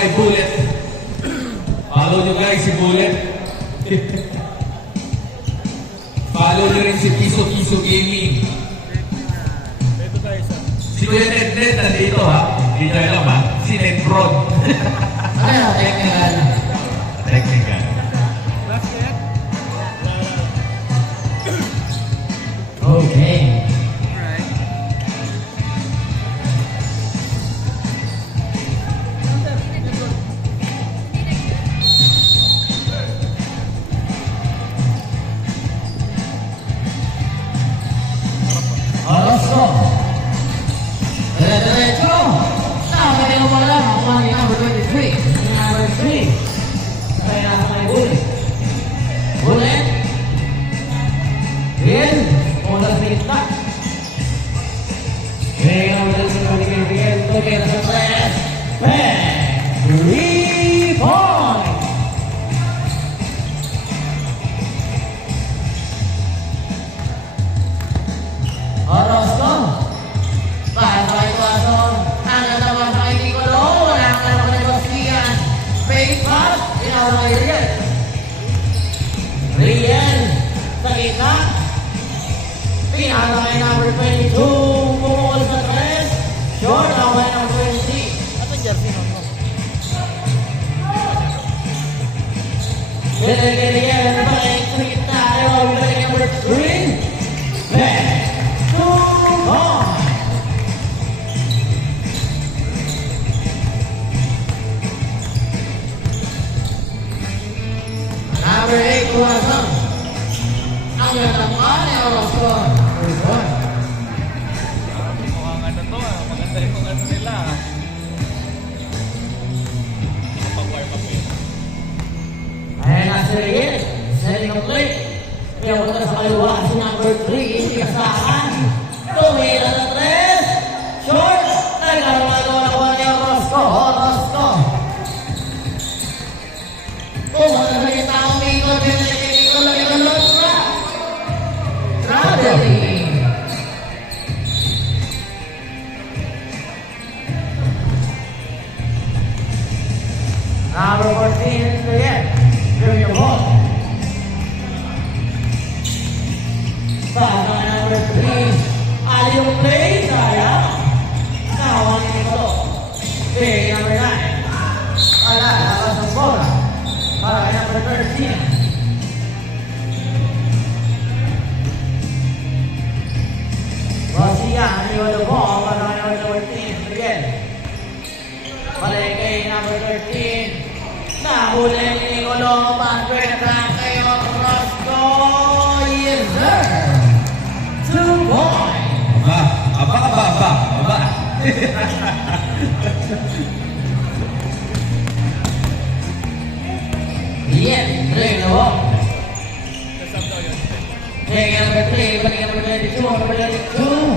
kay Bullet. Follow nyo guys si Bullet. Follow nyo rin si Piso Piso Gaming. Si Kuya Ned nandito ha. Hindi nyo alam ha. Si Ned Prod. Ano, technical? Technical. Okay. Orozco. Diretso. Nakakali mo pala ang mga number 23. Number 3. Kaya nasa may Bullet. Bullet. Riel. Olas Milita. Kaya naman sa mga Riel. Toke na sa 3. 3 point. Orozco. Bye-bye, Quazon. Ang natawa sa kay Nicolo. Wala ang alam ko na Bastian. Fake pass. Inawala kay Riel. Riel. Sa gitna. Pinala kay number 22. Pumukol sa 3. Short ako kay number 20. At ang jersey mo? Balik kay Riel. Balik sa gitna. Ayaw. Balik kay number 3. Back. Number 8, Quazon. Ang natamaan ay Orozco. Mukhang ano to ah, maganda yung ano nila ah. Pag-warm up yun. Ayan na si Riel. Setting a play. Kaya wala sa kaliwa si number 3. Hindi kasahan. Tumira na 3. Short. Nagkaroon ni Orozco. Orozco. Pumunta sa kita ang Miko. Traveling. Number 14, Riel. Bring your ball. Baka number 3. Aliw play. Sayang. Nawan ito. Big number 9. Ala, lakas ng bola. Para number 13. Garcia, aniwan the ball. Para number 14. Again. Balik kay number 13. Nahuli ni Nicolo. Pagpeta kay Orozco. Yes, sir. 2 points. Aba. Yes, bring the ball. Kasap daw yun. Bring number 3, bring number 22, number 22.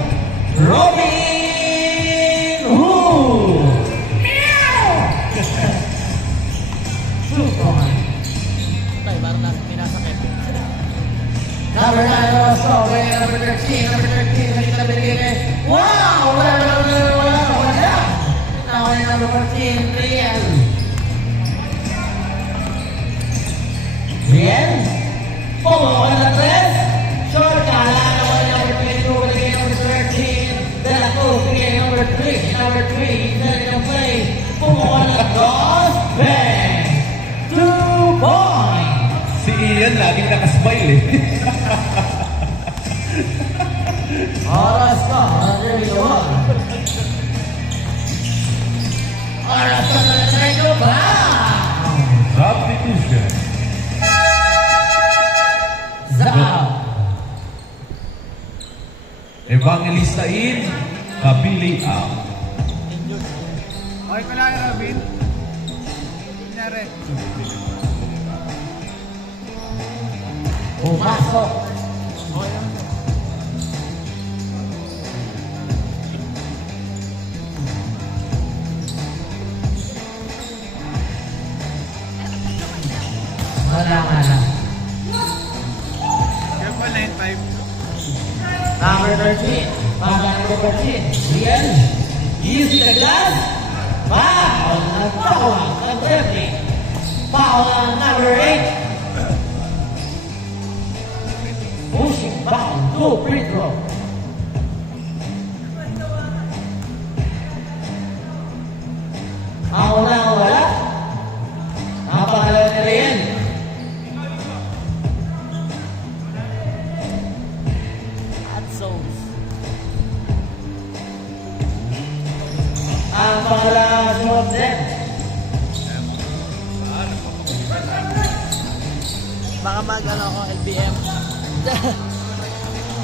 Robin Hood. 2 points. Tay, parang nasa pinasakit. Number 9, Orozco. Bring number 13, number 13. Balik na binigay. Wow! Wala. Now number 14, Riel. Riel. Pumukol na 3. Short kala naman number 22. Balik number 13. De La Cruz. Bigay number 3. Number 3. Setting the play. Pumukol na cross. Bang! 2 points. Si Ian laging nakasmile eh. Orozco. Under the wall. Orozco na Trejo Brown. Substitution. Zao. Evangelista in, Kabili out. Okay ko lang, Robin. Kunyari. Pumasok. Wala. Careful, 9-5. Number 13. Number 13. Riel. Easy the glass. Foul na tawag ng referee. Foul na number 8. Pushing foul to free throw. Foul na wala. Napakalaw na rin. At souls. Ang pangalang sumunod din. Baka mag-ano ako, LBM.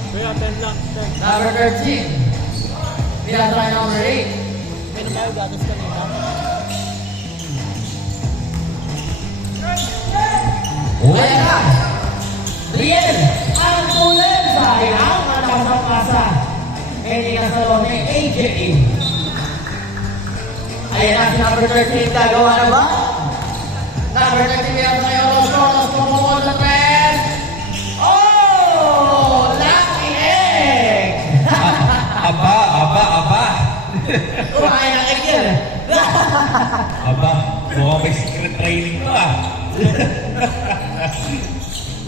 Kuya, 10 lang, 10. Number 13. Pinasa number 8. May tayo gatas kanina. Wala na. Riel, ang tulen sayang ang nakasapasa. Hindi na sa loob ng AJ. Ayan na si number 13. Gagawa na ba? Number 13 pinasa ngayon. Los pumukol sa press. Oh! Lucky egg! Aba. Kumain ng egg yan. Aba, mukhang may secret training to ah.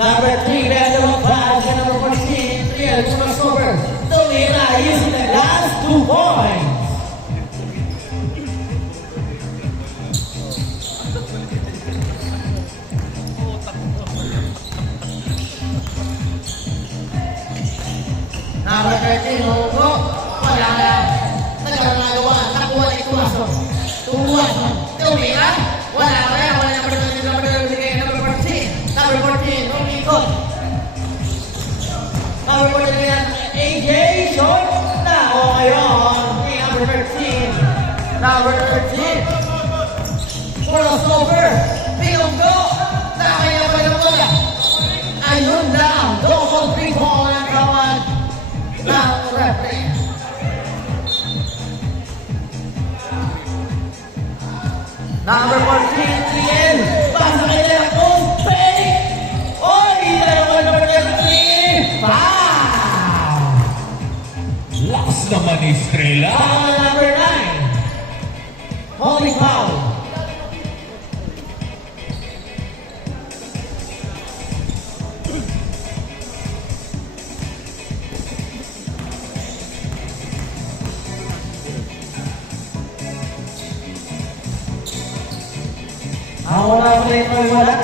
Number 3, Randall Paz, and number 14, Riel, Thomas Over. Tumira using the last 2 points. Number 13, Hugo. Wala na. Nagkakagawa. Nakuha ni Tuwaso. Tuwaso. Tumira. Wala na yan. Wala na number 14. Number 14, umikot. Number 14 yan, AJ Short. Na o ngayon, ni number 13. Number 13. Crossover. Bilonggo. Nakakaya pa ng bola. Ayun lang. Double free ball ang kawan ng referee. Number 14, Riel. Pasa kay Dela Cruz. Penny. Oy, dalawa number 13. Foul. Lakas naman ni Estrella. Foul number 9. Holding foul. Ako na ako rin wala.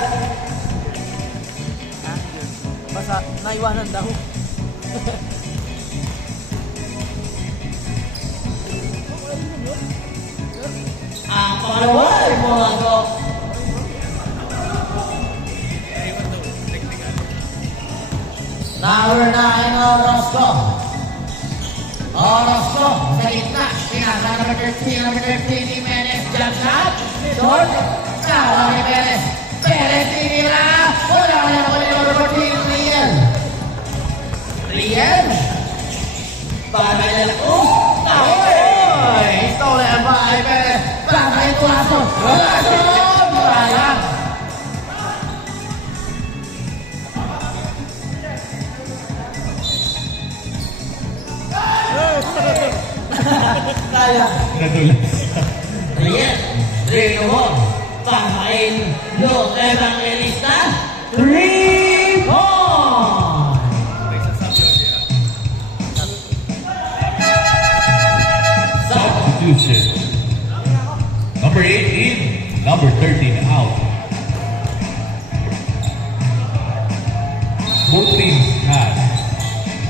Basta, naiwanan daw. Ang pangalawa ay mga to. Number 9, Orozco. Orozco, sa gitna. Pinasa number 13, number 13, Jimenez, jump shot. Short. Kawa ni Perez. Perez tinira. Wala na naman ni number 14, Riel. Riel. Para kay Dela Cruz. Oy! Stolen by Perez. Para kay Tuaso. Tuaso! Sayang. Kaya. Nadulas. Riel. Riel. Pakain. Los Evangelista. 3 points. Substitution. Number 8 in, number 13 out. Both teams have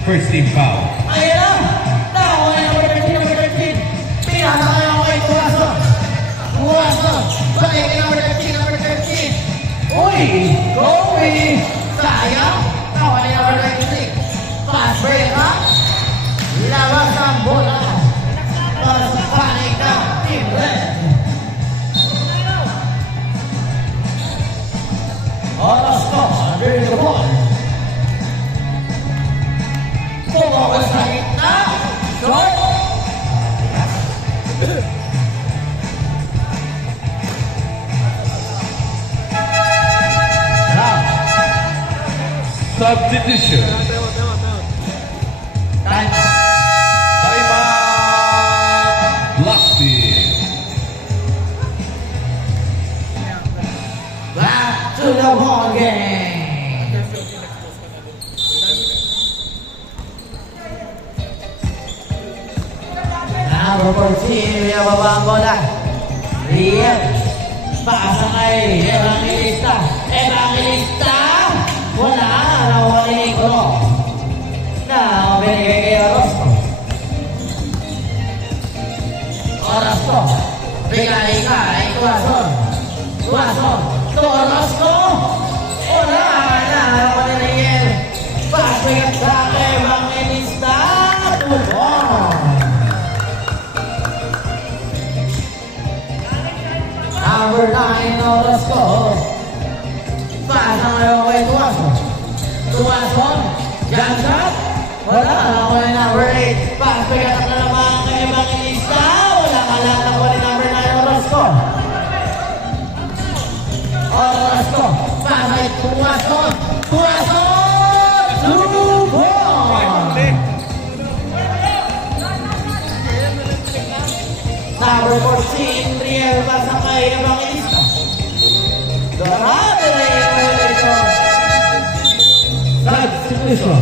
first team foul. Ayan na! Nakuha na number 13, number 13. Pinasa ka na kay Tuaso. Tuaso. Balik kay number 13, number 13. Uy! Kobe! Sayang! Nakuha ni number 19. Pass break ha? Labas ang bola. Para sa panig ng Team Red. Orozco, under the ball. Pumakas sa gitna. Short. Substitution. Time. Time out. Locked in. the ball game. Number 14, yababa ang bola. Riel. Pasa kay Evangelista. Evangelista! Wala na, nawala ni Nico. Now, binigay kay Orozco. Orozco. Bigay kay Tuason. Tuason. To Orozco. Wala na, nawala ni Riel. Pasigat sa Evangelista. Tubong. Number 9, Orozco. Pasa ngayon kay Tuason. Tuason. Jump shot. Wala. Ako na number 8. Paspigat na naman kay Evangelista. Wala ka lang ako ni number 9, Orozco. Orozco. Pasa kay Tuason. Tuason! Tubong! Number 14, Riel. Pasa kay Evangelista. Dorado na yung violation. Substitution.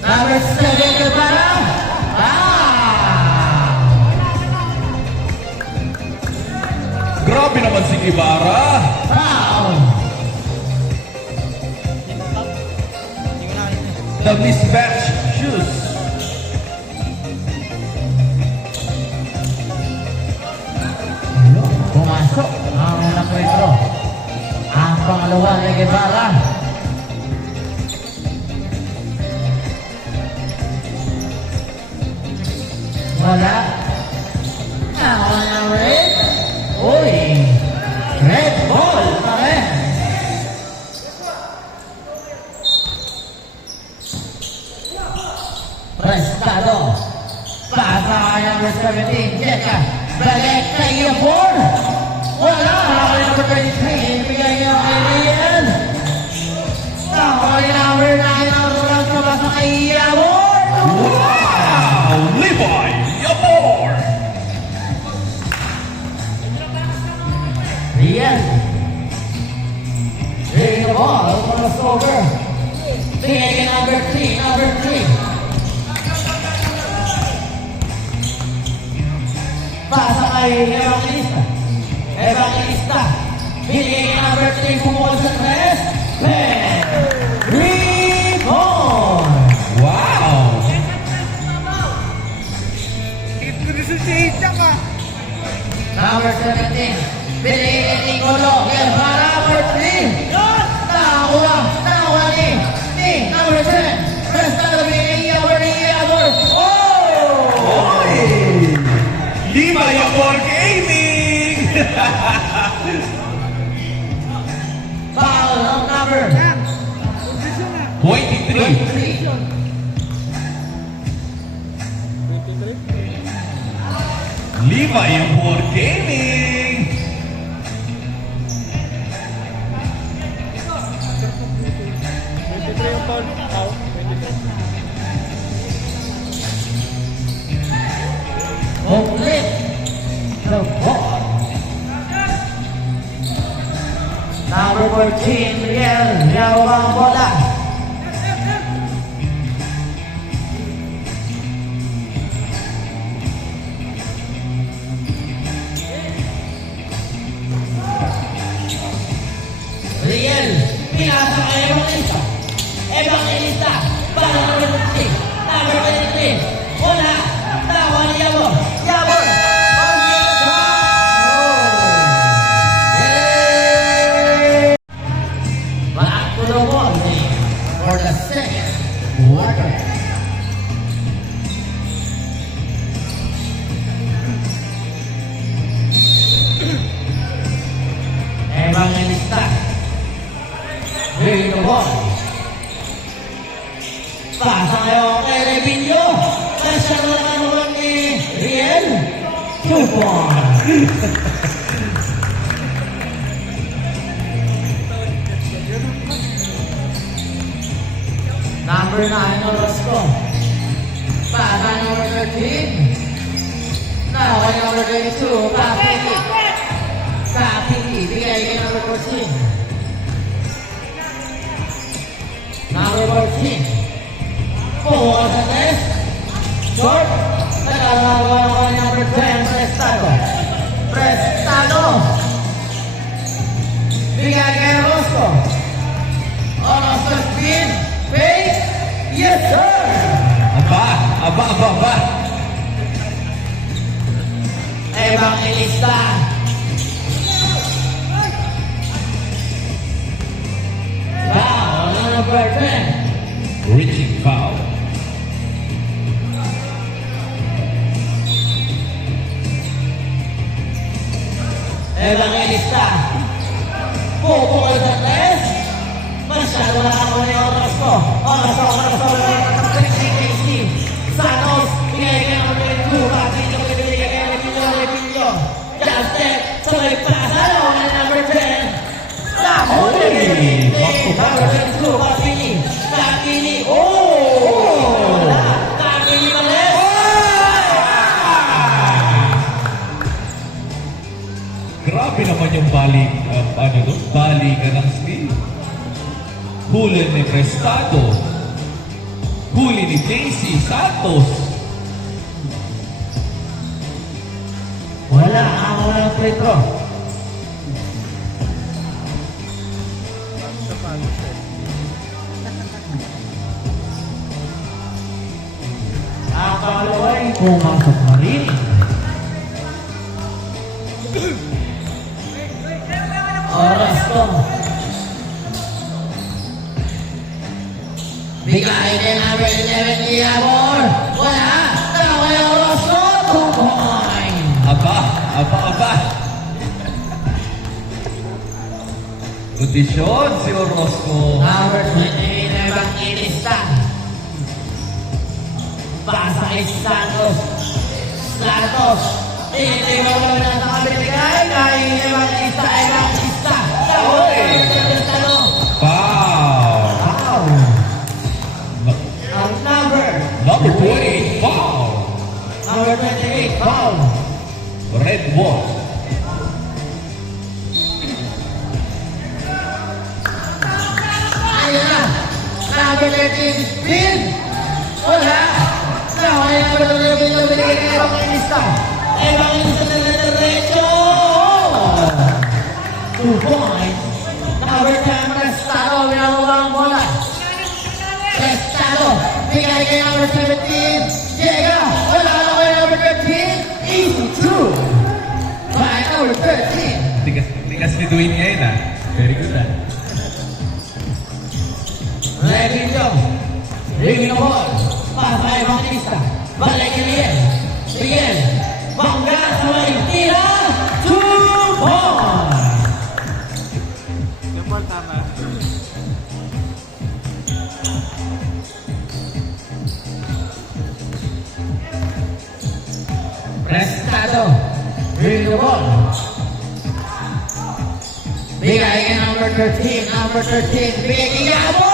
Number 7, Guevara. Grabe naman si Ibarra. Foul. The mismatch shoes. Pumasok ang nakwentro. Ang pangalawa ni Guevara. Wala. Ako na red. Uy. Red ball pa rin. Prestado. Pasa kaya number 17. Jeka. Balik kay Yabor. Wala. Ako na number 23. Bigay niya kay Riel. Ako na number 9. Ang rulang sa kay Yabor. Wow! Levi Yabor. Riel. Taking the ball from the stroker. Bigay kay number 3. Number 3. Pasa kay Evangelista. Evangelista. Binigay kay number 3. Pumukol sa 3. Pen. Rebound. Wow! Number 17. Binigay kay Nicolo. Guevara. Number 3. Nakuha ni number 10. Prestado binigay Yabor. Oh! Lima Yabor Gaming! Foul on number 23. 23. Lima Yabor Gaming! Complete the ball. Number 14, Riel. Yawa ang bola. Riel. Pinasa kay Evangelista. Evangelista. Para number 3. Number 23. Wala. Tawa ni Yabor. Yabor. Back to the ball game for the second quarter. Evangelista. Bring the ball. Pasa ngayon kay Rebillo. Nasa naman ni Riel. 2 points. Number 9, Orozco. Pasa number 13. Now, number 22, Kapili. Kapili, bigay kay number 14. Number 14. Puwa sa test. Short. Nagalawa ko number 10, Prestado. Prestado. Bigay kay Orozco. Orozco spin. Fake. Yes, sir. Aba. Evangelista. Foul on number 10. Reaching foul. Evangelista. Pupukol sa test. Masyado na ako ni Orozco. Orozco. Santos. Bigay kay number 22. Kapilo. Bigay kay Rebillo. Just step. Sabay pasa. Lawan na number 10. Number 22. Kapili. Kapili. Oh! Kapili malis. Grabe naman yung balikan ng skill. Huli ni Prestado. Huli ni Daisy Santos. Wala ako ng free throw. Ang pangalawa ay pumasok na rin. Orozco. Bigay din number 11 Iabor. Wala. Tawa yung Orozco. 2 points. Aba. Kondisyon si Orozco. Number 28 Evangelista. Pasa kay Santos. Hindi mo na sa kabibigay kay Evangelista. Foul. Ang number Number 20, foul. number 28, foul. Red ball. Ayun na. Number 13, spin. Wala. Nakaya ko na binigay kay Evangelista. Evangelista na derecho. 2 points. Number 10, Prestado. Winakuha ang bola. Prestado. Bigay kay number 17. Llega. Wala na kay number 13. Easy 2. By number 13. Tigas ni Dwayne ngayon ah. Very good ah. Rebillo. Ringing the ball. Pasa kay Evangelista. Balik kay Riel. Bangga sa may tira. 2 points. Yung ball tama. Prestado. Ringing the ball. Bigay kay number 13. Number 13. Bigay Iabor.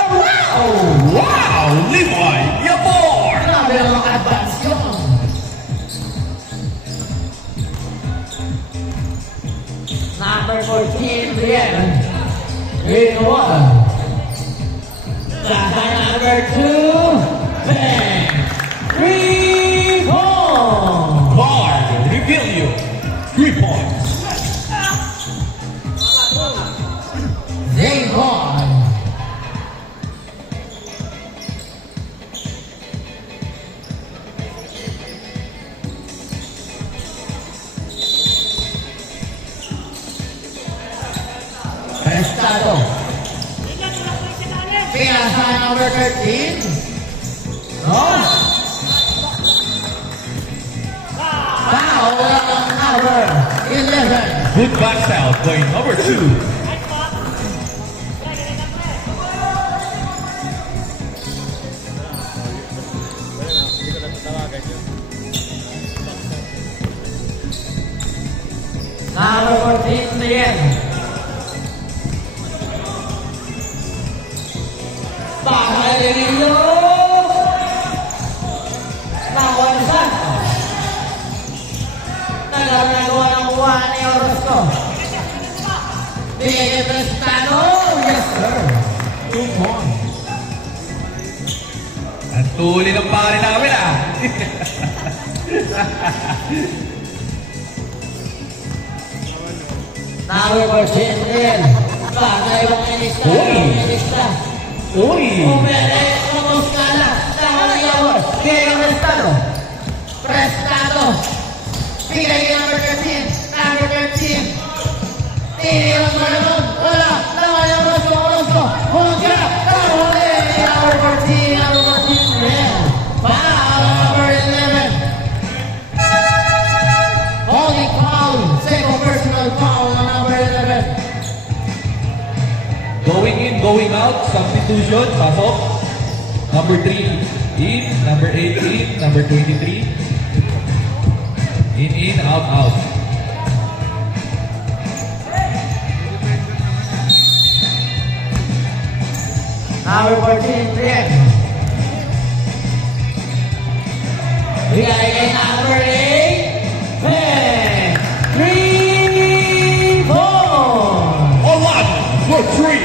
Wow! Levi Yabor! Grabe ang mga advance yun. Number 14, Riel. Ringing the ball. Pasa number 2. Bang. 3 points. Bard Revilio. 3 points. Zavon. Prestado. Pinasa number 13. No? Foul on number 11. Good backs out by number 2. Pasa de Emilio. Nawansan. Nagagawa ng Juan ni Orozco. Bigay ni Prestano. Yes, sir. 2 points. Ang tuli ng pare namin ah. Number 14 din. Bagay bang inista? Uy! Inista. Uy! Umere, umuskala. Nakalayawan. Bigay ng Prestano. Prestano. Bigay ni number 13. Number 13. Tinirang mo naman. Wala. Naman yung Orozco. Hungga. Nahuli. Number 14. Number 14 din. Foul. Number 11. Holding foul. Second personal foul on number 11. Going in, going out, substitution, pasok. Number 3 in, number 8 in, number 23. In, out, out. Number 14, Rick. Bigay kay number 8, Hey! 3 points. On one, for 3.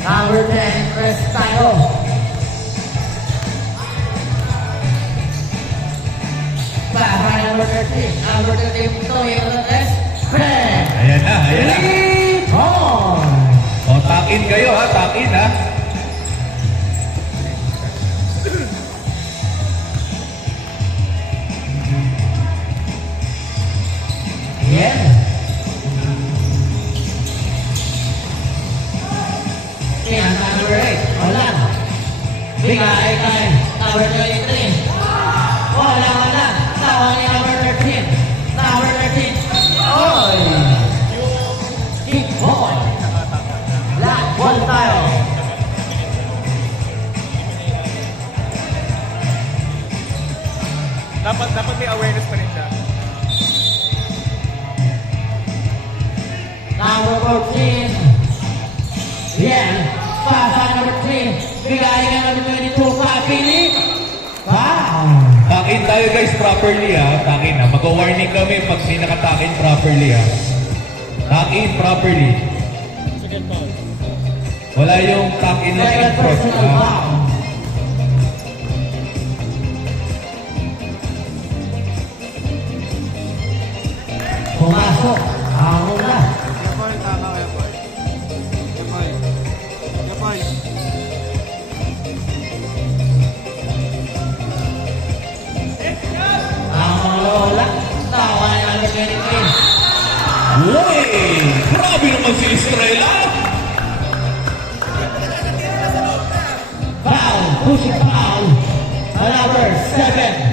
Number 10, Prestano. Para number 13, number 13, Toy Rodriguez. Hey! Ayan na, ayan na. 3 points. O, takin kayo ha, takin ha. Yan. Yan, number 8. Wala. Bigay kay number 23. Wala. Tawa ni number 13. Number 13. Oy! Kick ball. Black ball tayo. Dapat may awareness pa rin siya. Number 14. Yan. Pasa number 3. Bigay kay number 22. Papili. Wow! Takin tayo guys properly ha, takin ha. Mag-warning kami pag may nakatakin properly ha. Takin properly. Second foul. Wala yung takin na Second in-front personal ha. foul. Pumasok. Ako na. Yapay, tama, yapay. Yapay. Yapay. Ang mga lola. Tawa ni number 23. Uy! Grabe naman si Estrella! Foul. Pushing foul. Number 7.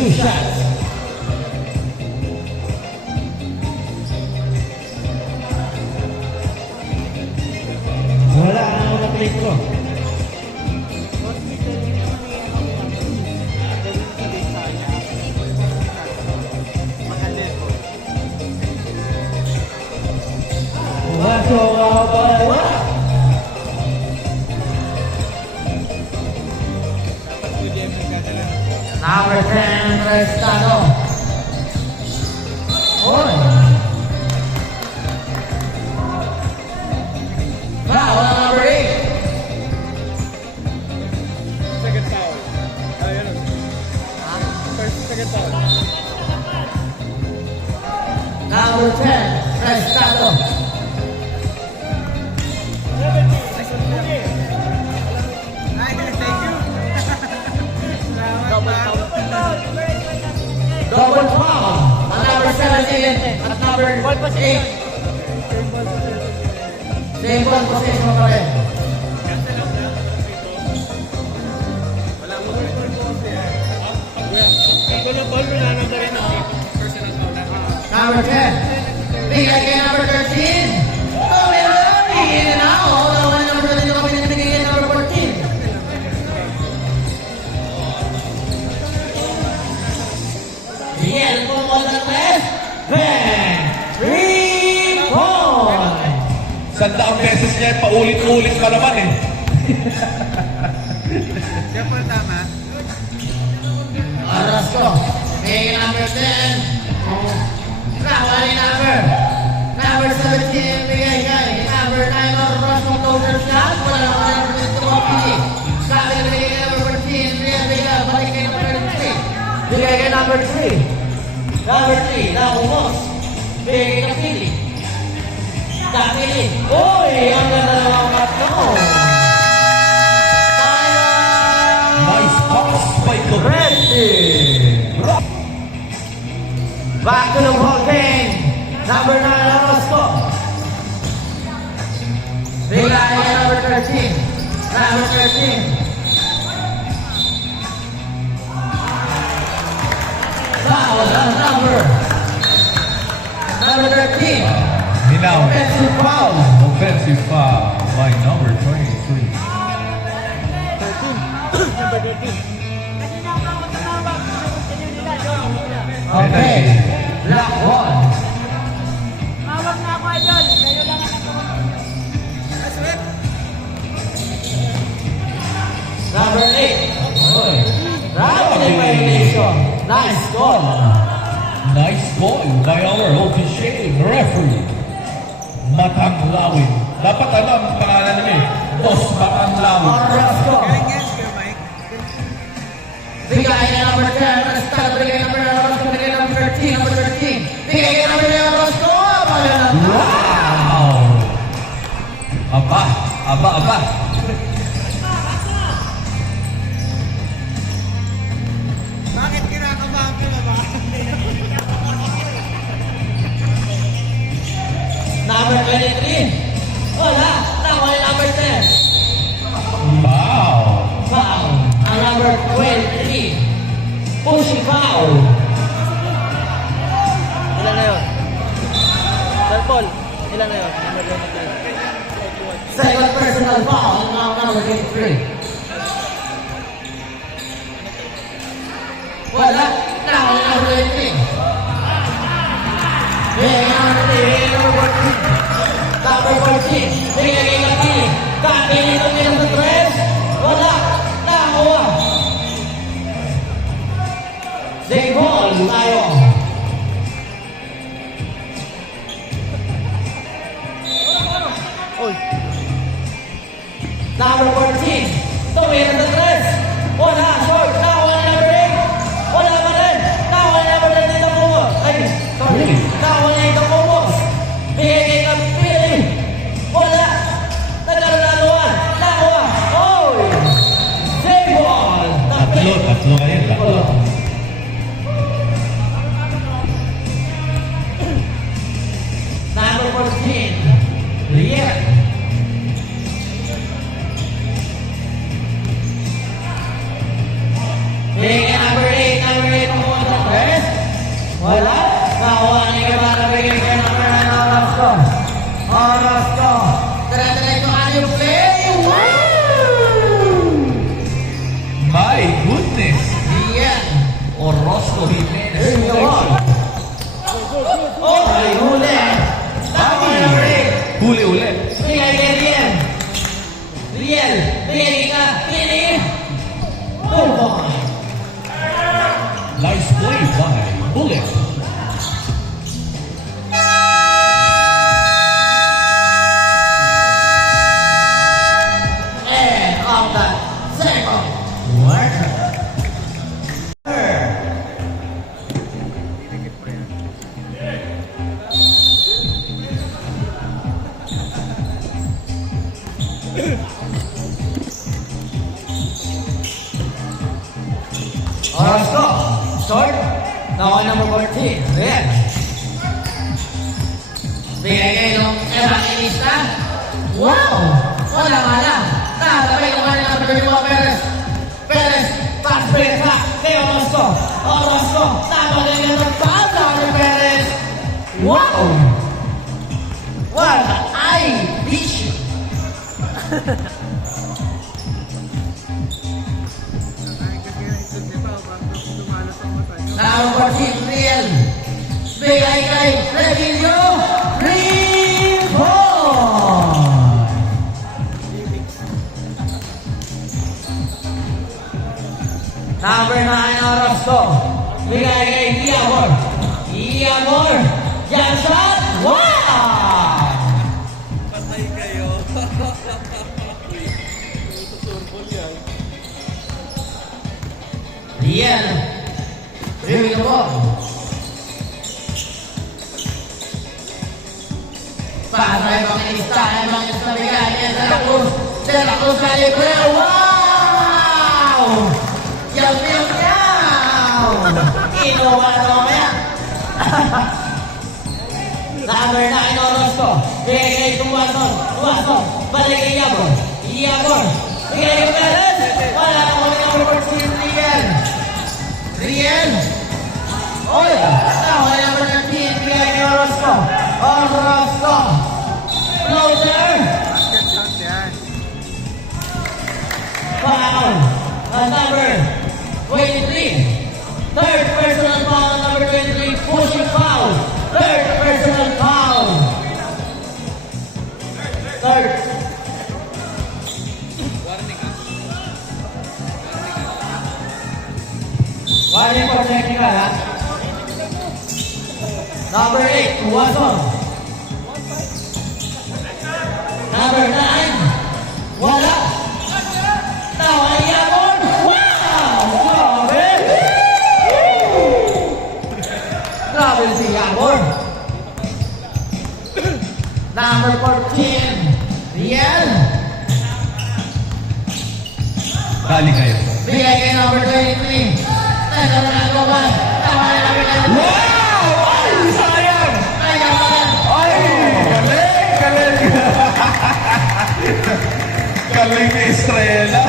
2 shots. Wala na ako na ko. Pumasok ako ba? Number 10, Prestano. Oy! Foul, number 8. Second foul. Ayun. Second foul. Number 10, Prestano. Double foul. Ang number 17 at number 8. Same ball position pa rin. Number 10. Bigay kay number 13. Oh, in and out. All the number 13 ako pinibigay kay number 14. Miguel, como otra vez. Bang! Sandaang beses niya, paulit-ulit pa naman eh. Siya po tama. Orozco. Bigay number 10. Nakawali number. Number 17, bigay kay number 9, Orozco total shot. Wala na wala na dito Kopi. Sabi na bigay kay number 14, Rian Vega, balik kay number 3. Bigay kay number 3. Number 3, Naumos. Bigay kay Kapili. Kapili. Uy, ang ganda ng tatlo. Nice box by Corretti. Back to the ball game. Number 9, Orozco. Bigay kay number 13. Number 13. Foul on number 13. Minaw. Offensive foul. Offensive foul by number 23. Okay. Black one. Mawag na ako, idol. Kayo lang ang Number 8. Oy. Rapid violation. Nice goal. Nice goal by our officiating referee. Matanglawin. Dapat alam ang pangalan niya eh. Boss Matanglawin. Orozco. Yes, Kuya Mike. Bigay kay number 10. Start bigay kay number 11. Bigay kay number 13. Number 13. Bigay kay number 11. Orozco. Wow! Aba, aba, aba. Bakit kinakabahan ka na ba? Number 23. Wala. Nawala number 10. Wow! Foul. Ang number 23. Pushing foul. Ilan na yun? Sir Paul, ilan na yun? Number 23. Second personal foul. Ang number 23. Wala. Nawala number 23. Bigay number 3. Number 14. Number 14. Bigay kay Kapili. Kapili ng number 3. Wala. Nakuha. Save ball tayo. Uy, Number 14. Tumira ng 3. Wala. Short. Nawala number 8. Wala pa rin. Nawala number 10 dito po. Ay, sorry. Nawala ito po po. Bigay kay Kapili. Wala. Nagkaroon. Nakuha. Oh! Save ball. Tatlo ngayon. Tatlo. Number 14. Rian. Bigay number 8. Number 8 mo sa press. Wala. Nakuha ni Kabara. Bigay kay number 9. Orozco. Orozco. Tara-tara ito ang yung play. Wow! My goodness! Rian. Orozco Jimenez. Here you are. Oh, ay huli. Tama number 8. Huli ulit. Bigay kay Rian. Rian. Bigay ka. Pili. Move on. Nice play by Bullet. And on the second quarter. Orozco. Short. Now number 14. Rian. Bigay kay Long Evangelista. Wow! Wala nga lang. Nakatapay naman yung number 21 Perez. Perez. Pass break back kay Orozco. Orozco. Nakatapay yung number 5 Dr. Perez. Wow! What an eye vision. Number 14, Rian. Bigay kay Revilio. Rivo! Number 9, Orozco. Bigay kay Iamor. Iamor. Jump shot. Wow! Patay kayo. Rian. Really the ball. Pasay Evangelista. Evangelista bigay kay De La Cruz. De La Cruz na libre. Wow! Yaw, yaw, yaw! Inuwa na mamaya. Number 9, Orozco. Bigay kay Tuwason. Tuwason. Balik kay Iamor. Iamor. Bigay kay Perez. Wala na kami number 14, Rian. Rian. Oy! Wala number 13. Bigay kay Orozco. Orozco. Closer. Basket shot yan. Foul. Number 23. Third personal foul, number 23. Pushing foul. Third personal foul. Third. Warning for technical, ha? Number 8, Tuwason. Number 9, wala. Tawa Iamor. Wow! Grabe! Grabe si Iamor. Number 14, Rian. Dali kayo. Bigay kay number 23. Tawa ba? Tawa na number 23. Wow! Ay, sayang! Ay, naman. Ay, galing, galing. Galing ni Estrella.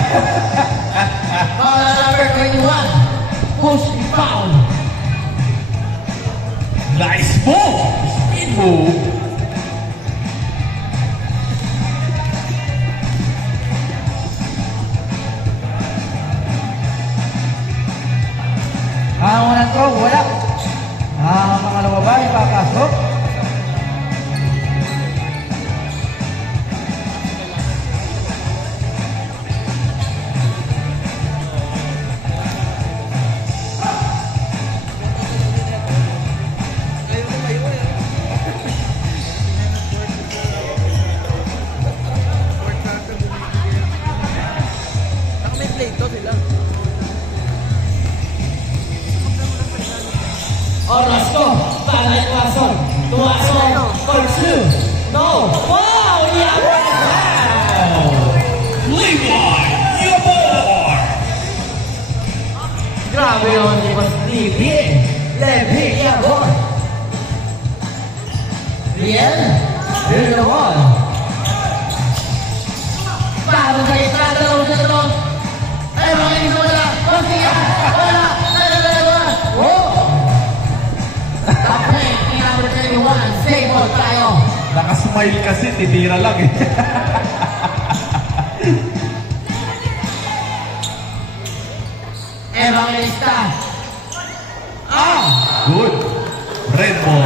Foul number 21. Push foul. Nice move! Speed move. Ang unang throw, wala. Ang pangalawa ba, ipapasok. May play to sila. Orozco, para kay Tuwason. Tuwason, for two. No. Wow! Iamor na foul! Levi Yamor! Grabe yun, di ba? Levi. Levi, Iamor. Rian. Rian the ball. Para sa isa, dalawang sa dalawang. Ay, mga isa wala. Pagsiya. Wala. Dalawa. Wow! Top 10, number 21. Save ball tayo. Nakasmile kasi, titira lang eh. Evangelista. Good. Red ball.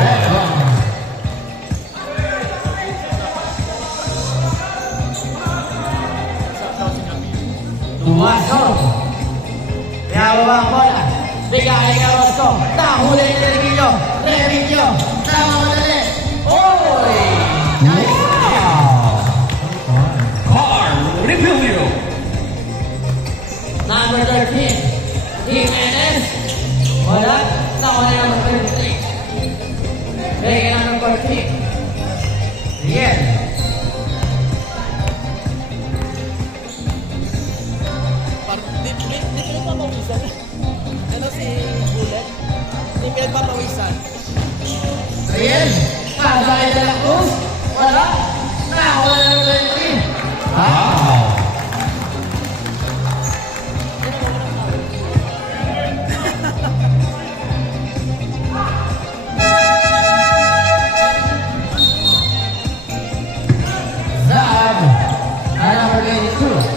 Tuwason. Yawa ang bola. Bigay kay Orozco. Nahuli ni Remilio. Remilio. Namamadali. Oy! Wow! Carl Repilio. Number 13. Jimenez. Wala. Nawala yung number 23. Bigay kay number 14. Rian. Di pinagpapawisan. Ano si Bullet? Di pinagpapawisan. Rian. Para kay De La Cruz. Wala. Nawala yung number 23. Wow! Zab. Number 22.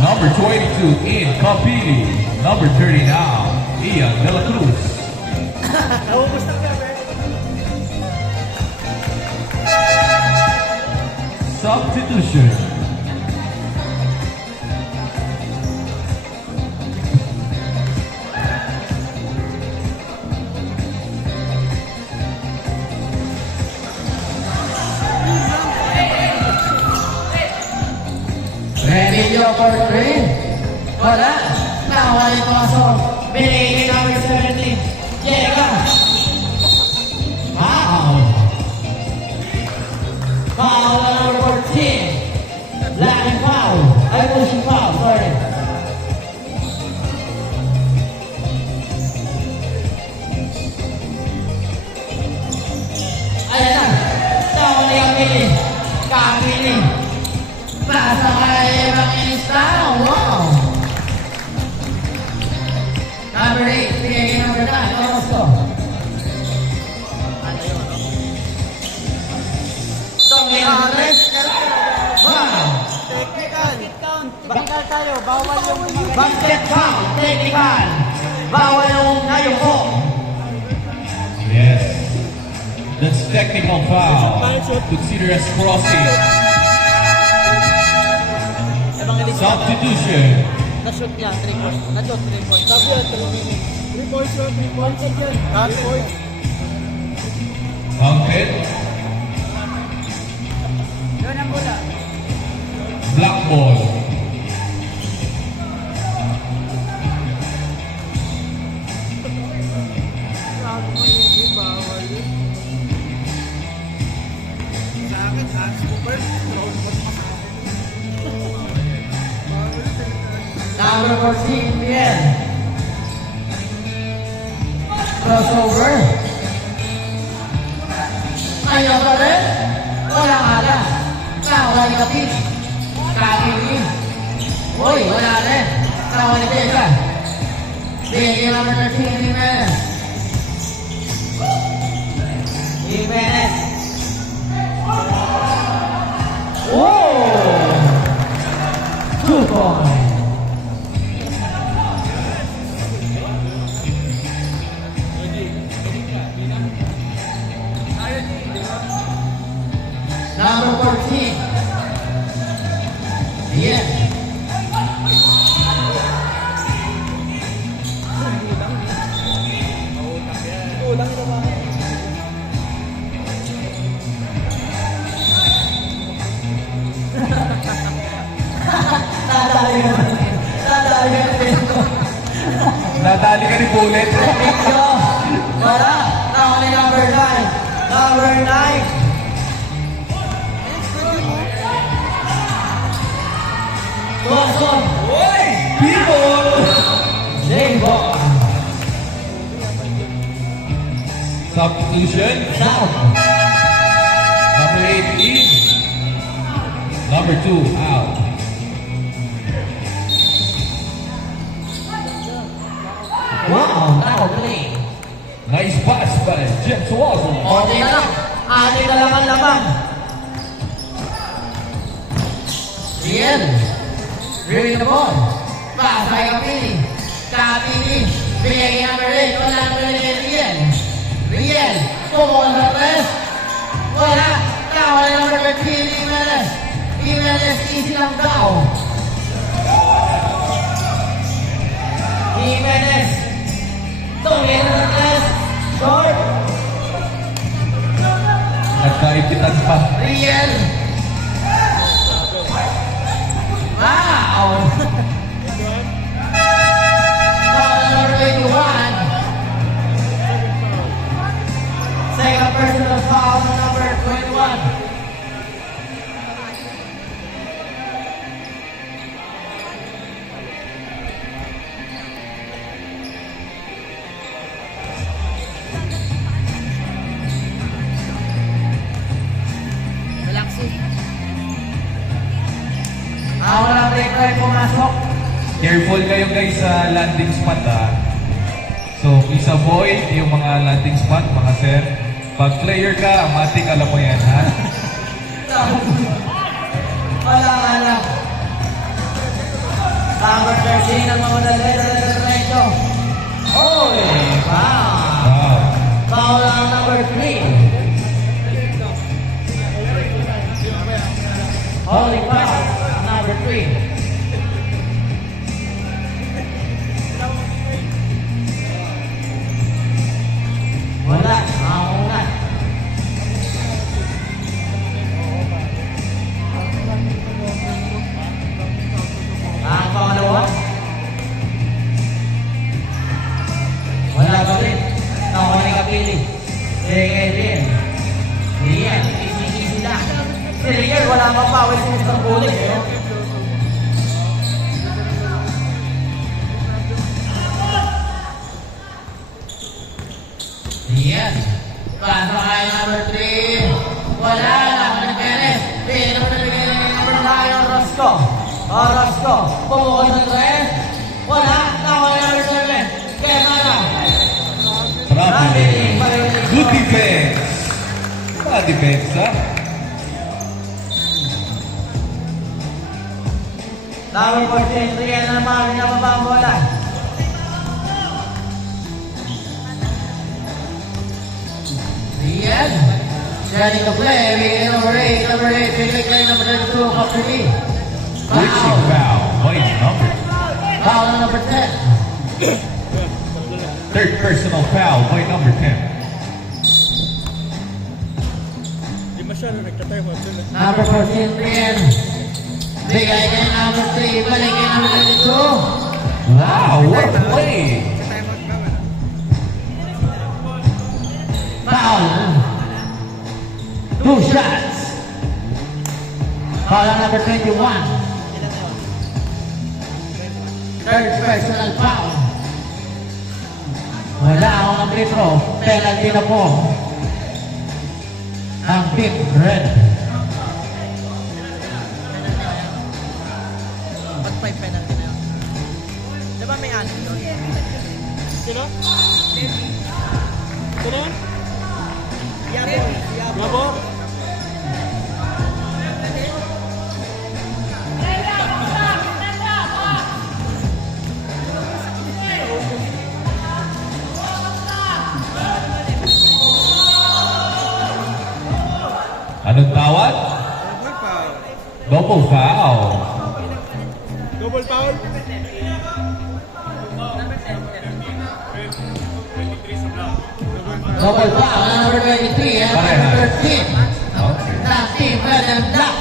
Number 22 in Kapili. Number 30 now, Ian De La Cruz. Naubos na ka, bro. Substitution. Emilio for 3. Wala. Nawala yung pasok. Binigay number 17. Llega. Wow. Foul on number 14. Latin foul. Ay, pushing foul. Sorry. Ayan na. Tawa ni Camille. Camille. Nasa kay Evangelista. Wow. Number 8. Bigay number 9. Orozco. Tony Andres. Wow. Technical. Technical tayo. Bawal yung Basket foul. Technical. Bawal yung ngayoko. Yes. That's technical foul. Considered as crossing. Evangelista. Substitution. Na-shoot niya. 3 points. Na-shoot 3 points. Sabi yan. 3 points yun. 3 points yan. 3 points. Counted. Yun ang bola. Black ball. Number 14, Bien. Crossover. Ayaw pa rin. Walang ala. Nawala yung kapit. Kapit. Uy, wala rin. Nawala yung pesa. Bigyan number 13, Jimenez. Jimenez. Whoa! 2 points. Number 14. Yeah. Nadali ka ni Bullet. Wala. Nakuli number 9. Number 9. Boston. People. Jaybo. Substitution. South. Number 8 in. Number 2 out. Wow. Nakuli. Nice pass by James Walton. Konti na lang. Ani na lang ang laman. Riel. Riel the ball. Pass by Kapili. Kapili. Bigay number 8. Wala na rin Riel. Riel. Pumukal sa press. Wala. Nawala number 15. Jimenez. Jimenez. Easy lang daw. Jimenez. Tumingin sa press. Short. Nagkaipitan pa. Riel. Wow! Foul number 21. Second personal foul number 21. Wala break tayo pumasok. Careful kayo guys sa landing spot So, isa avoid yung mga landing spot, mga sir. Pag player ka, matik alam mo yan, ha? Wala. Number 13 ang mga dalawa. Oh, wow. Wow. Foul ang number 3. Holy foul. Number 3. Wala. Wala. Sige din. Rian, easy lang. Si Rian, wala pa pawis sa isang bulik eh. Rian, pasa kay number 3. Wala na, nagkares. Pero nabigay na yung number 9, Rosco. Rosco, pumukol sa 3. Wala, nawala number 7. Kaya na. Grabe. Good defense. Mga depensa. Number 14, Rian naman, pinapapambola. Rian, ready to play, Rian number 8, Felix Lane number 32, Kapsuli. Switching foul. White number. Foul on number 10. Third personal foul. White number 10. Hindi masyado nagtatay mo. Number 14, Rian. Bigay kay number 3, balik kay number 32. Wow, what a play. Foul. 2 shots. Foul on number 21. Third personal foul. Wala akong arbitro. Penalty na po. Ang Team Red. Ba't 5 penalty na yun? Di ba may anin yun? Sino? Sino yun? Yabo? Anong tawad? Double foul. Double foul. Double foul on number 23 and Pareha. number 13. Okay. Ng Team Red and Black.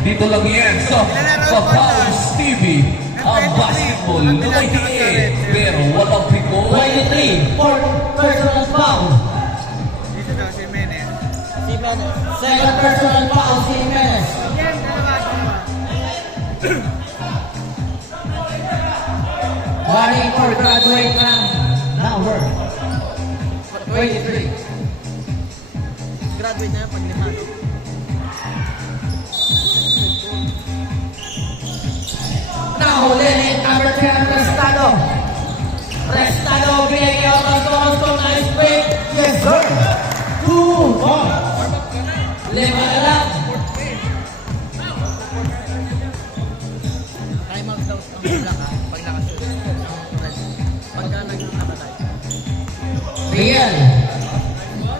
Dito lang yan sa Papalos TV. Ang basketball lumahiin. Pero walang piko. 23, fourth personal foul. Dito daw si Menes. Si Menes. Second personal foul, si Jimenez. Yan, Warning for graduate ng number 23. Graduate na yan pag lima. No? Nahuli ni number 10, Prestado. Prestado, binigyan ng Toronto, nice break. Yes, sir. 2 points. 5 na lang. Time out daw ang black ha. Pag nakasunod. Pagka nagkakamatay. Rian.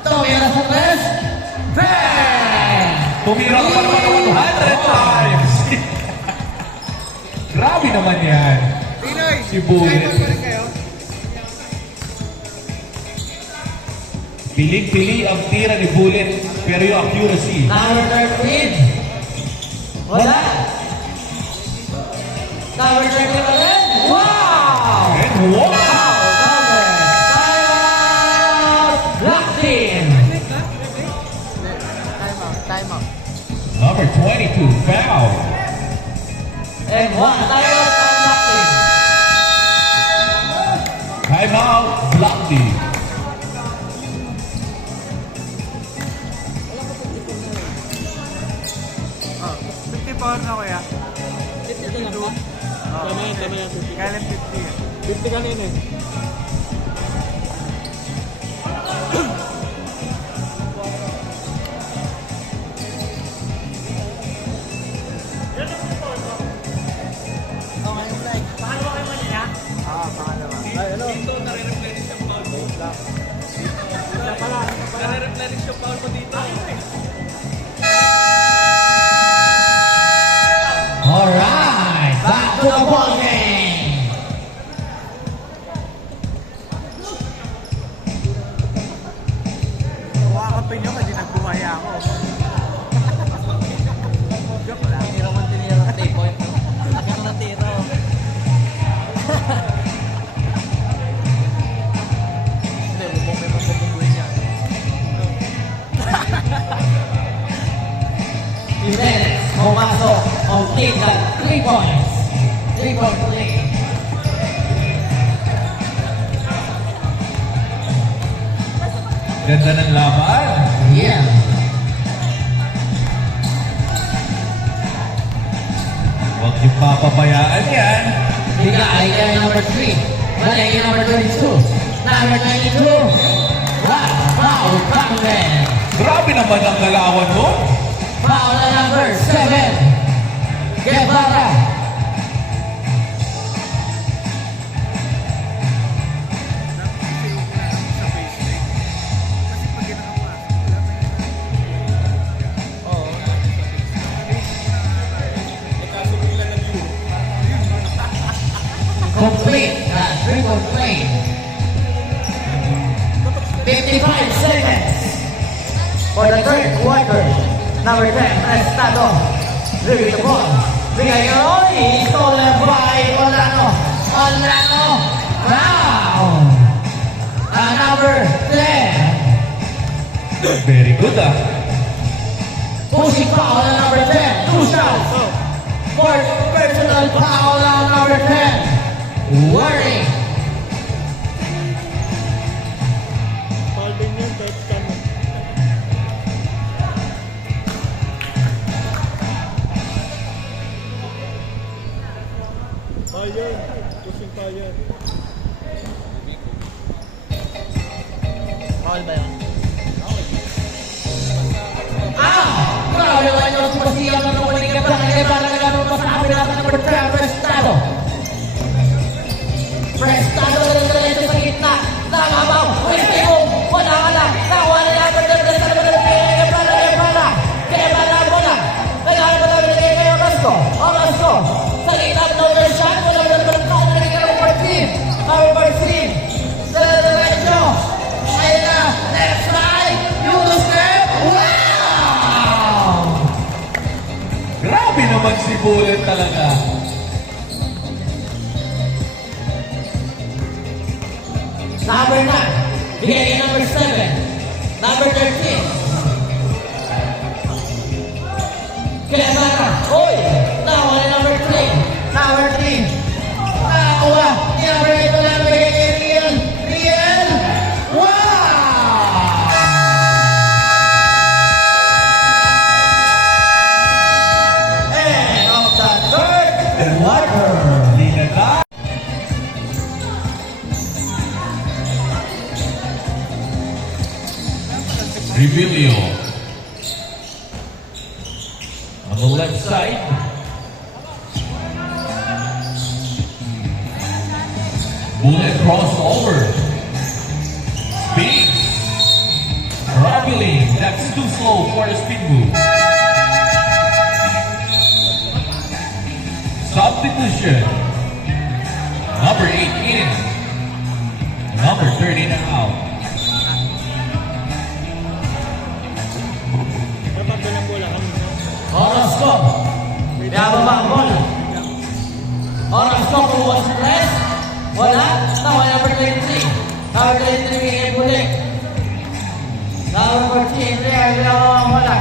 Tumira sa press. Bang! Tumira ka pa naman 100 times. Grabe naman yan. Pinoy! Si Bullet. kayo? Piling-pili ang tira ni Bullet. Pero yung accuracy. Number 13. Wala. Number 13 ulit. Wow! And wow! Timeout! Black team. Time out. Number 22, foul. And one timeout ang Black team. Timeout, Black team. Oh, 50 power na kuya. 50 lang ba? Tama yan, 50. Galing 50. 50 kanina eh. Ay, ano? Dito, nare-replenish yung foul mo. Isa pala. Nare-replenish yung foul mo dito. Alright, back to the ball game. Wakapin nyo, hindi nagbumaya ako. Joke lang. Tira man tinira ng 3 point. Ganun na tira. Hindi, bubong may mabubuhin yan. complete that 3 points. 3-point lead. Ganda ng laban. Yeah. Huwag niyo papabayaan yan. Bigay number 3. Bigay number 32. Number 92. Wow, foul, Bangman. Grabe naman ang galawan mo. Foul na number 7. Guevara. Oo. Nagkasubo nila ng view. Complete that 3-point play. 55 seconds for the third quarter. Number 10, Prestado. Review the ball. Bigay Roy. Stolen by Olano. Olano. Wow. Number 10. Very good ah. Pushing foul on number 10. 2 shots. Fourth personal foul on number 10. Warning. Foul din yun, kahit saan. Fire. Pushing fire. Foul ba yun? Grabe naman yung sumasiyaw ng kumaling ka pa. Kaya para nagano'n pa sa amin natin number 10. Prestado. Prestado na rin dito sa gitna. Nakabaw. Pwede mo. Wala ka na. Nawala na. Prestado na rin. Kaya bola. Naghanap na namin kay Orozco. Orozco. Sa gitna ng overshot. Wala mo na naman ang taon na rin kay number 3. Number 3. Sa diretso. Ayun na. Left side. Yunus step. Wow! Grabe naman si Bullet talaga. Number 9. Bigay kay number 7. Number 13. Guevara. Oy! Nawala number 3. Number 3. Nawala. Number 8 na lang bigay kay Riel. Riel. Wow! End of the third quarter. Linaga. Revelio. On the left side. Bullet crossover. Speed. Robbie, that's too slow for a speed move. Substitution. Number 8 in. Number 30 out. Matakbo ng bola kami. Orozco. Binababa ang bola. Orozco kumuha sa press. Wala. Nawala number 23. Number 23 bigay Bulik. Number 14. Real binababa ang bola.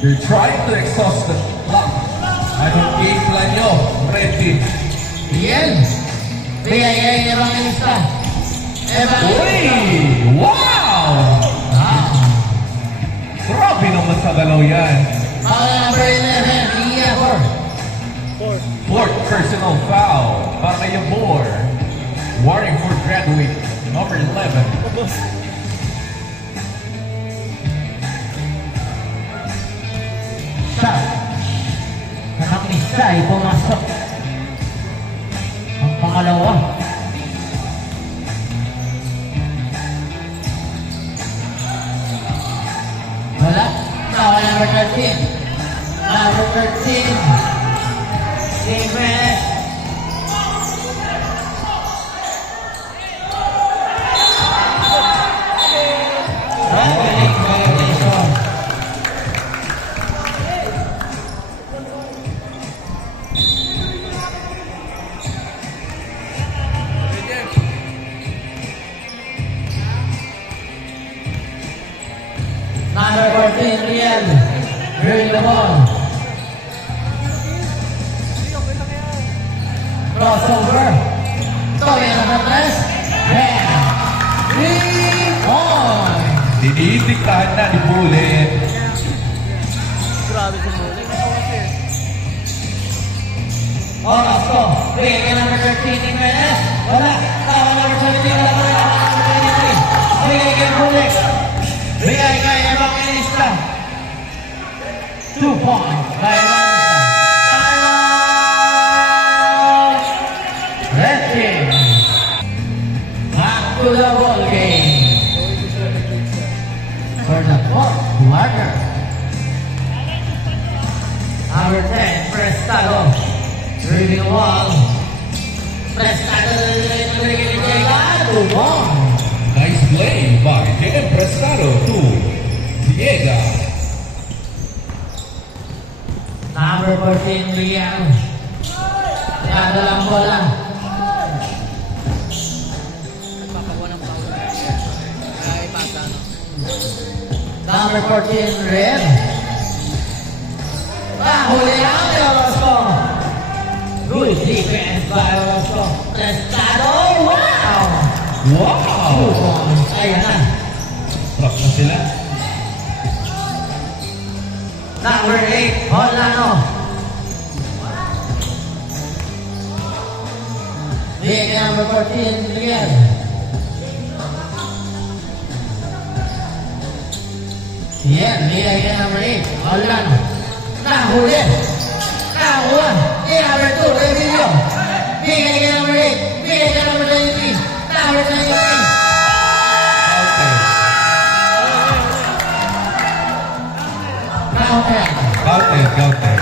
You're trying to exhaust the clock. Anong game plan nyo? Red team. Bien. Bigay kay Evangelista. Uy! Wow! Grabe naman sa galaw yan. Number 11. Iya 4. 4. Fourth personal foul. Para kay Yabor. Warning for graduate. Number 11. Tapos. Shot. Anak ni Sai pumasok. Ang pangalawa. Wala. Nawala number 13. Number 13. Jimenez. Galing violation. 14, Riel. Bring the ball. Crossover. Toya na press. And 3 points. Dinidiktahan na ni Bullet. Grabe sa muli. Oras ko. Bigay ka number 13, Jimenez. Wala. Tawa number 17. Wala ko na number 23. Bigay kay Bullet. Bigay kay Evangelista. 2 points. By Evangelista. Red team. Back to the ball game. For the fourth quarter. Number 10, Prestado. Reading the wall. Prestado. 2 points. Nice play by Jen Prestado to Diego. Number 14, Liam. Nagadalang bola. Nagpapakuha ng power. Ay, pasa, no? Number 14, Red. Huli lang ni Orozco. Good defense by Orozco. Prestado. Wow! Wow! 2 points. Ayan na. Rock na sila. Number 8, Holano. Big number 14, Miguel. Yan, bigay ka number 8, Holano. Nahuli. Nakuha. Bigay number 2, Revilio. Bigay ka number 8. Bigay ka number 19. Number 19. Counter. Counter.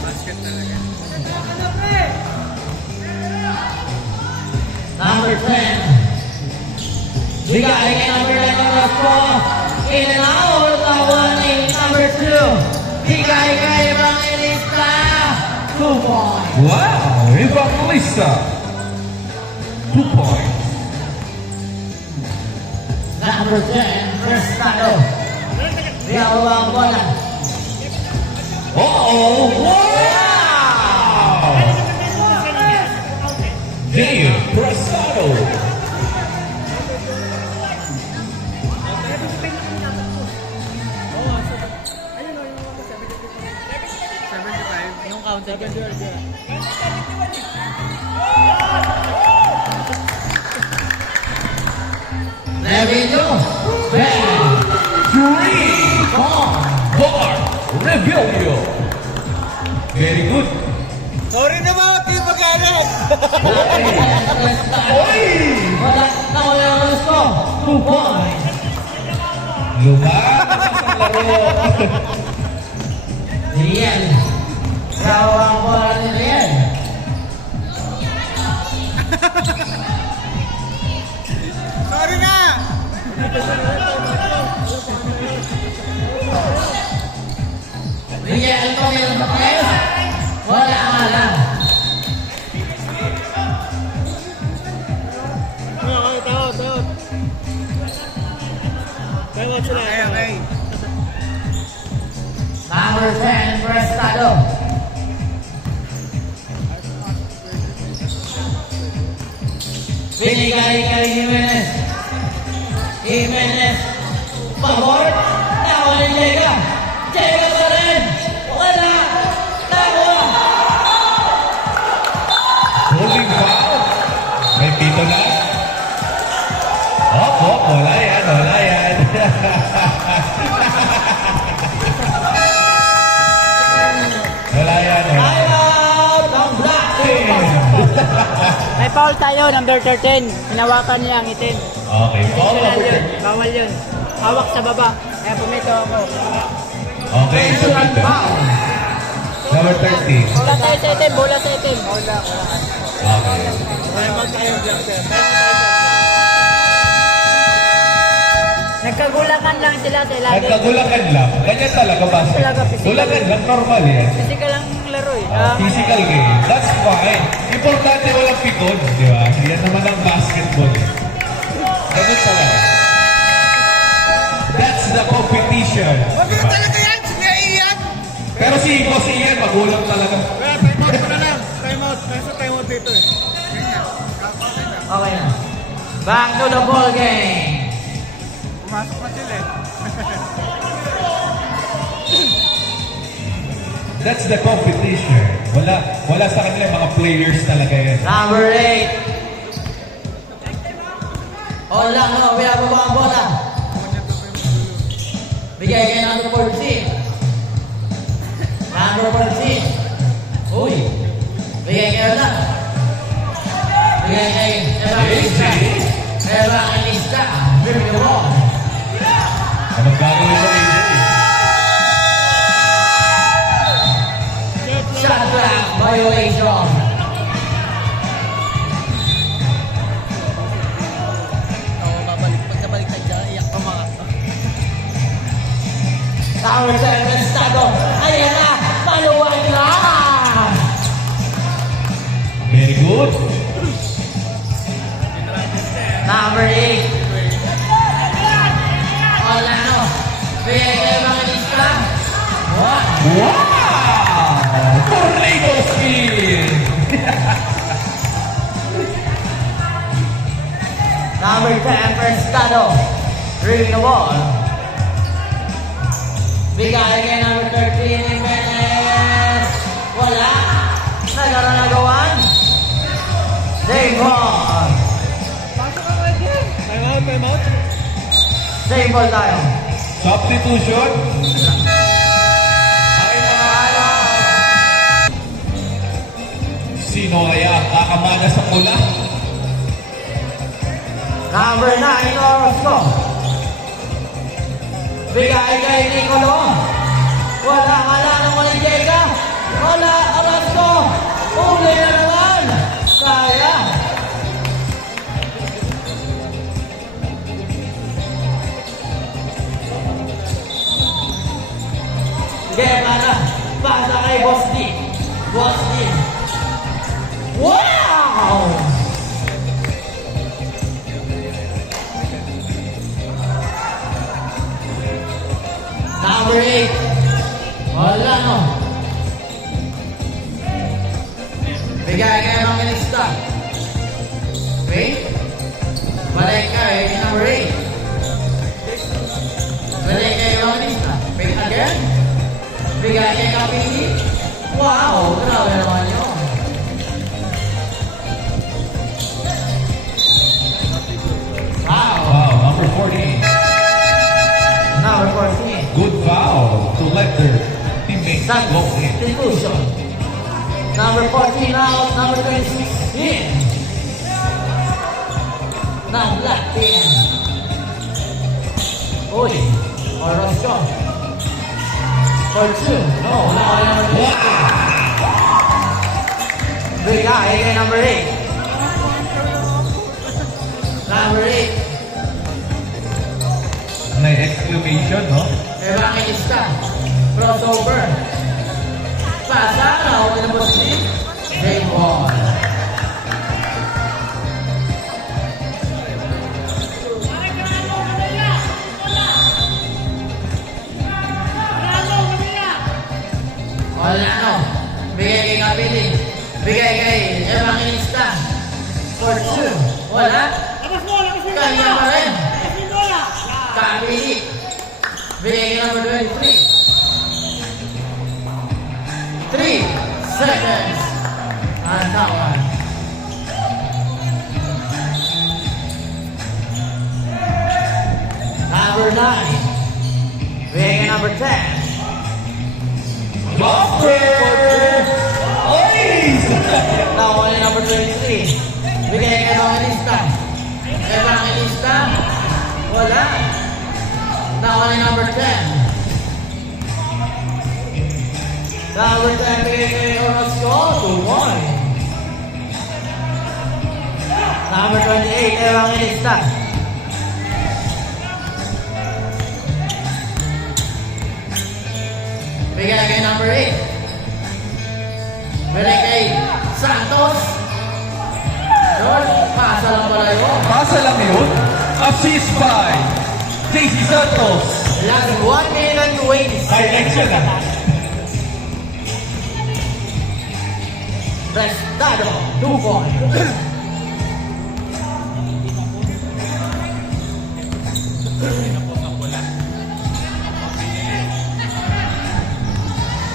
Basket talaga. Number 10. Bigay kay number 9 number 4. In and out. Tawan in number 2. Bigay kay Evangelista. 2 points. Wow! Evangelista. 2 points. Number 10. Prestado. Bigay ang bola. Oh! Wow! Jen Prestado. Yung counter. Revilio. Bang. 3 Bar Rebellion. Very good. Sorry na mga team magalit. Prestado. Wala. Nawala ang Orozco. 2 points. Lumakas ang laro. Riel. Sawa ang bola ni Riel. Sorry na. Riel tumira sa press. Wala nga lang. Tawad. Okay. Number 10, Prestado. Binigay kay Jimenez. Jimenez. Pabor. Nakuha ni Jega. Jega pa rin. Wala. Nakuha. Holding foul. May pito na. Wala yan. Time out ng Black Team. May foul tayo, number 13. Hinawakan niya ang itim. Okay, foul Bawal number yun. Bawal yun. Hawak sa baba. Kaya pumito ako. Okay, so pito. Number 13. Bola tayo sa itim. Bola sa itim. Bola. Okay. Meron tayo dyan, sir. Nagkagulakan lang sila sa ilalim. Nagkagulakan lang. Ganyan talaga ba? Talaga, physical. Gulakan lang, normal yan. Kasi ka lang laro eh. Physical game. That's fine. Importante walang pikon, di ba? Yan naman ang basketball. Ganun talaga. That's the competition. Maganda talaga yan. Sige, iyan. Pero si Boss Ian, magulang talaga. Kaya time out ko na lang. Time out. Nasa time out dito eh. Okay na. Back to the ball game. Pumasok na sila eh. That's the competition. Wala sa kanila mga players talaga yan. Number 8. All lang, no? Binababa ang bola. Bigay kay number 14. Number 14. Uy. Bigay kayo lang. Bigay kay Evangelista. Evangelista. Bring the ball. Anong gagawin mo AJ? Shot clock violation. Number 7, Estado. Ayan na. Maluwag na. Very good. Number 8. Olano. Bigay kay Evangelista. What? Wow! Tornado spin! Number 10, Prestado. Bring the ball. Bigay kay number 13, Jimenez. Wala. Nagkaroon na gawan. Same ball. Pasok ka kayo dyan. Time out, time out. Same ball tayo. Substitution. Sino kaya ang kakamana sa pula? Number 9, Orozco. Bigay kay Nicolo. Wala, ng Malinjega. Wala, Orozco. Uli na naman. Kaya. Sige, para. Pasa kay Boss D. Boss D. Wow! Number 8. Wala, no? Bigay kay Evangelista. Wait. Balik kay number 8. Balik kay Evangelista. Wait again. Bigay kay Kapili. Wow! Grabe naman yun. Wow! Wow, number 14. Number 14. Good foul to let their teammates go in. Substitution. Number 14 out, number 26 in. Non-black in. Uy, Orozco. For 2. No, number 2. Bigay kay number 8. Number 8. May exclamation, no? Evangelista. Crossover. Pasa na ako na boss ni Game ball. Wala no. Bigay kay Kapili. Bigay kay Evangelista. For 2. Wala. Kanya pa rin. Kapili. Bigay kay number 23. 3 seconds. On that one. Number 9. Bigay kay number 10. Now only number 23. Bigay kay Evangelista. Evangelista. Wala. Now only number 10. Number 10 bigay kay Orozco. 2-1. Number 28, Evangelista. Bigay kay number 8. Renegade Santos. Short, pasa lang pala yun. Pasa lang yun. Assist by JC Santos. Last 1 minute to wait. Highlights yan ah. Prestado, 2 points.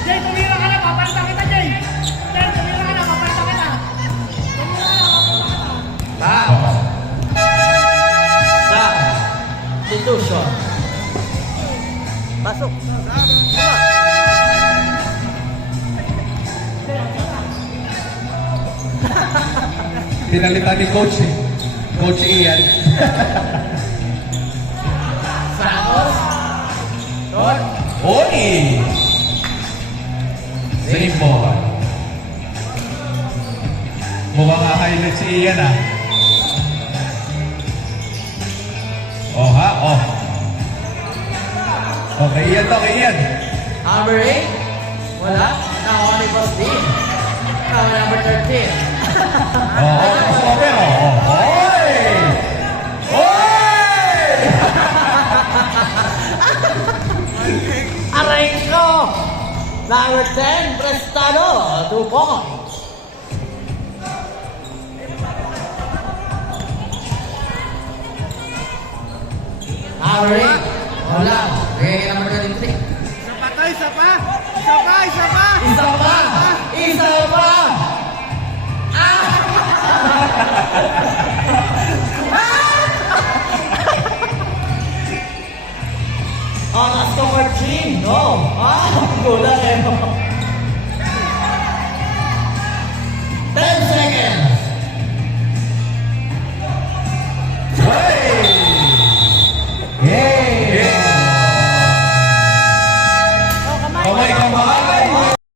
Jay, tumira ka na, papalita kita, Jay. Jay, tumira ka na, papalita kita. Foul. Substitution. Pasok. Pinalitan ni Coach eh. Coach Ian. Santos. Short. Oni! Same ball. Mukhang highlight si Ian ah. Oh ha, oh. Okay, Ian to, kay Ian. Number 8. Wala. Now only was team. Now number 13. Pero. Oy! Oy! Aray ko! Number 10, Prestado, 2 points. Number 8, wala. Ready number 23. Isa pa to, isa pa. Isa pa, isa pa. Isa pa! Isa pa! Oh, that's number 3. No. Gula eh. 10 seconds. Hey! Yay! Oh, kamay. Kamay, kamay!